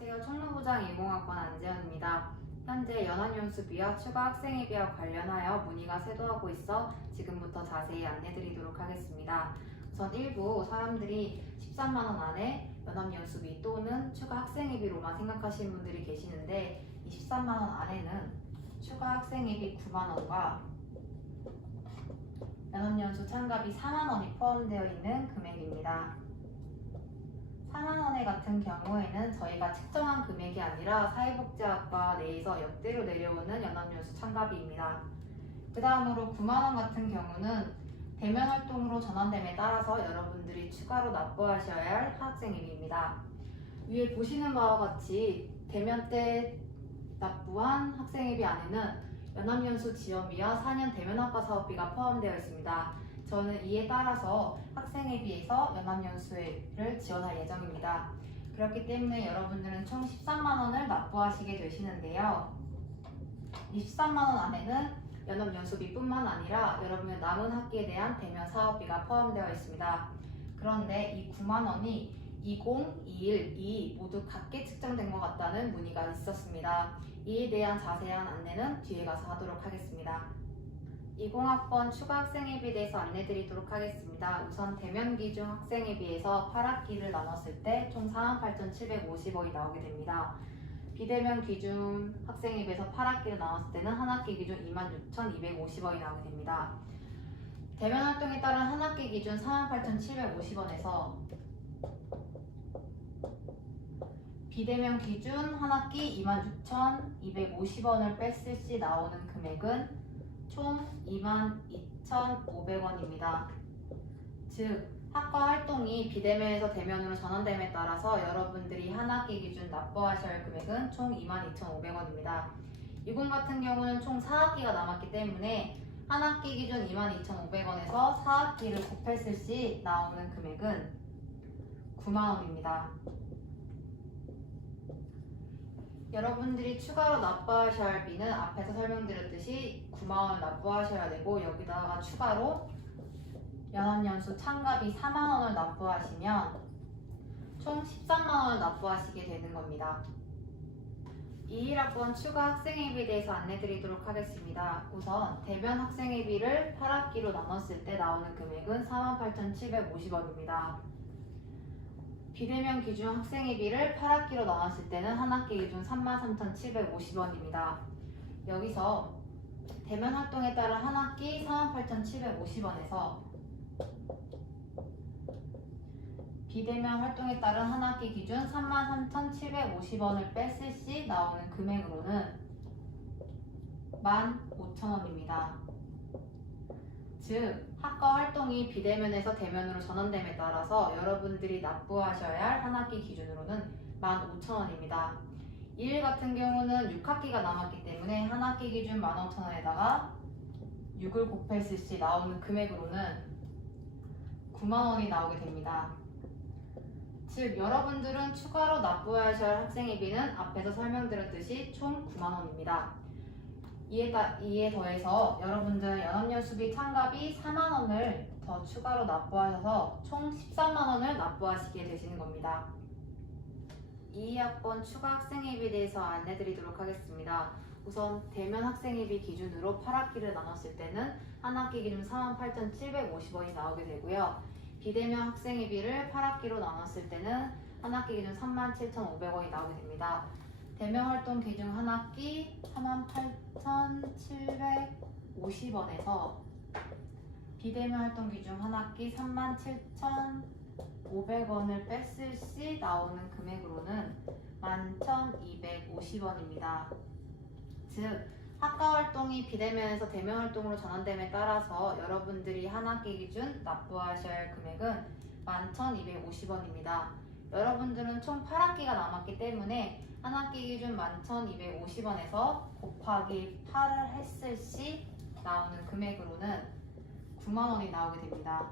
안녕하세요. 총무부장 20학번 안재현입니다. 현재 연합연수비와 추가 학생회비와 관련하여 문의가 쇄도하고 있어 지금부터 자세히 안내드리도록 하겠습니다. 우선 일부 사람들이 13만원 안에 연합연수비 또는 추가 학생회비로만 생각하시는 분들이 계시는데 이 13만원 안에는 추가 학생회비 9만원과 연합연수 참가비 4만원이 포함되어 있는 금액입니다. 4만원에 같은 경우에는 저희가 측정한 금액이 아니라 사회복지학과 내에서 역대로 내려오는 연합연수 참가비입니다. 그 다음으로 9만원 같은 경우는 대면 활동으로 전환됨에 따라서 여러분들이 추가로 납부하셔야 할 학생회비입니다. 위에 보시는 바와 같이 대면 때 납부한 학생회비 안에는 연합연수 지원비와 4년 대면학과 사업비가 포함되어 있습니다. 저는 이에 따라서 학생회비에서 연합연수를 지원할 예정입니다. 그렇기 때문에 여러분들은 총 13만원을 납부하시게 되시는데요. 이 13만원 안에는 연합연수비뿐만 아니라 여러분의 남은 학기에 대한 대면 사업비가 포함되어 있습니다. 그런데 이 9만원이 20, 21, 22 모두 같게 측정된 것 같다는 문의가 있었습니다. 이에 대한 자세한 안내는 뒤에 가서 하도록 하겠습니다. 20학번 추가 학생회비에 대해서 안내드리도록 하겠습니다. 우선 대면 기준 학생회비에서 8학기를 나눴을 때 총 48,750원이 나오게 됩니다. 비대면 기준 학생회비에서 8학기를 나눴을 때는 한 학기 기준 26,250원이 나오게 됩니다. 대면 활동에 따른 한 학기 기준 48,750원에서 비대면 기준 한 학기 26,250원을 뺐을 시 나오는 금액은 총 22,500원입니다. 즉, 학과 활동이 비대면에서 대면으로 전환됨에 따라서 여러분들이 한 학기 기준 납부하셔야 할 금액은 총 22,500원입니다. 이분 같은 경우는 총 4학기가 남았기 때문에 한 학기 기준 22,500원에서 4학기를 곱했을 시 나오는 금액은 9만원입니다. 여러분들이 추가로 납부하셔야 할 비는 앞에서 설명드렸듯이 9만원을 납부하셔야 되고 여기다가 추가로 연합연수 참가비 4만원을 납부하시면 총 13만원을 납부하시게 되는 겁니다. 21학번 추가 학생회비에 대해서 안내드리도록 하겠습니다. 우선 대면 학생회비를 8학기로 나눴을 때 나오는 금액은 48,750원입니다. 비대면 기준 학생회비를 8학기로 나눴을 때는 한 학기 기준 33,750원입니다. 여기서 대면 활동에 따른 한 학기 48,750원에서 비대면 활동에 따른 한 학기 기준 33,750원을 뺐을 시 나오는 금액으로는 15,000원입니다. 즉, 학과 활동이 비대면에서 대면으로 전환됨에 따라서 여러분들이 납부하셔야 할 한 학기 기준으로는 15,000원입니다. 이 일 같은 경우는 6학기가 남았기 때문에 한 학기 기준 15,000원에다가 6을 곱했을 시 나오는 금액으로는 9만원이 나오게 됩니다. 즉, 여러분들은 추가로 납부하셔야 할 학생회비는 앞에서 설명드렸듯이 총 9만원입니다. 이에 더해서 여러분들 연합연수비 참가비 4만원을 더 추가로 납부하셔서 총 13만원을 납부하시게 되시는 겁니다. 22학번 추가 학생회비에 대해서 안내드리도록 하겠습니다. 우선 대면 학생회비 기준으로 8학기를 나눴을 때는 한 학기 기준 48,750원이 나오게 되고요. 비대면 학생회비를 8학기로 나눴을 때는 한 학기 기준 37,500원이 나오게 됩니다. 대면 활동 기준 한 학기 48,750원에서 비대면 활동 기준 한 학기 37,500원을 뺐을 시 나오는 금액으로는 11,250원입니다. 즉, 학과 활동이 비대면에서 대면 활동으로 전환됨에 따라서 여러분들이 한 학기 기준 납부하셔야 할 금액은 11,250원입니다. 여러분들은 총 8학기가 남았기 때문에 한 학기 기준 11,250원에서 곱하기 8을 했을 시 나오는 금액으로는 9만원이 나오게 됩니다.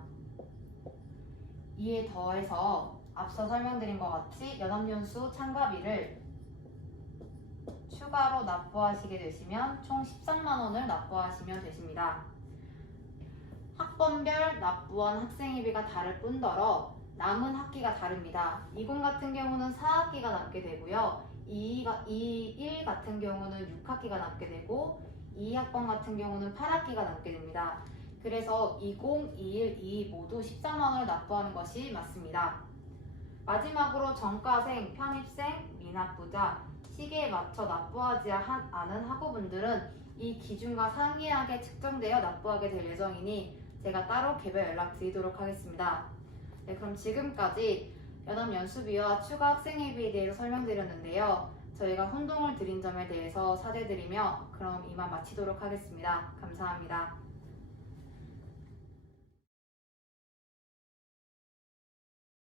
이에 더해서 앞서 설명드린 것 같이 연합연수 참가비를 추가로 납부하시게 되시면 총 13만원을 납부하시면 되십니다. 학번별 납부한 학생회비가 다를 뿐더러 남은 학기가 다릅니다. 20 같은 경우는 4학기가 남게 되고요. 21 같은 경우는 6학기가 남게 되고 2학번 같은 경우는 8학기가 남게 됩니다. 그래서 20, 21, 22 모두 14만 원을 납부하는 것이 맞습니다. 마지막으로 전과생, 편입생, 미납부자, 시기에 맞춰 납부하지 않은 학우분들은 이 기준과 상이하게 측정되어 납부하게 될 예정이니 제가 따로 개별 연락 드리도록 하겠습니다. 네, 그럼 지금까지 연합연수비와 추가 학생회비에 대해서 설명드렸는데요. 저희가 혼동을 드린 점에 대해서 사죄드리며 그럼 이만 마치도록 하겠습니다. 감사합니다.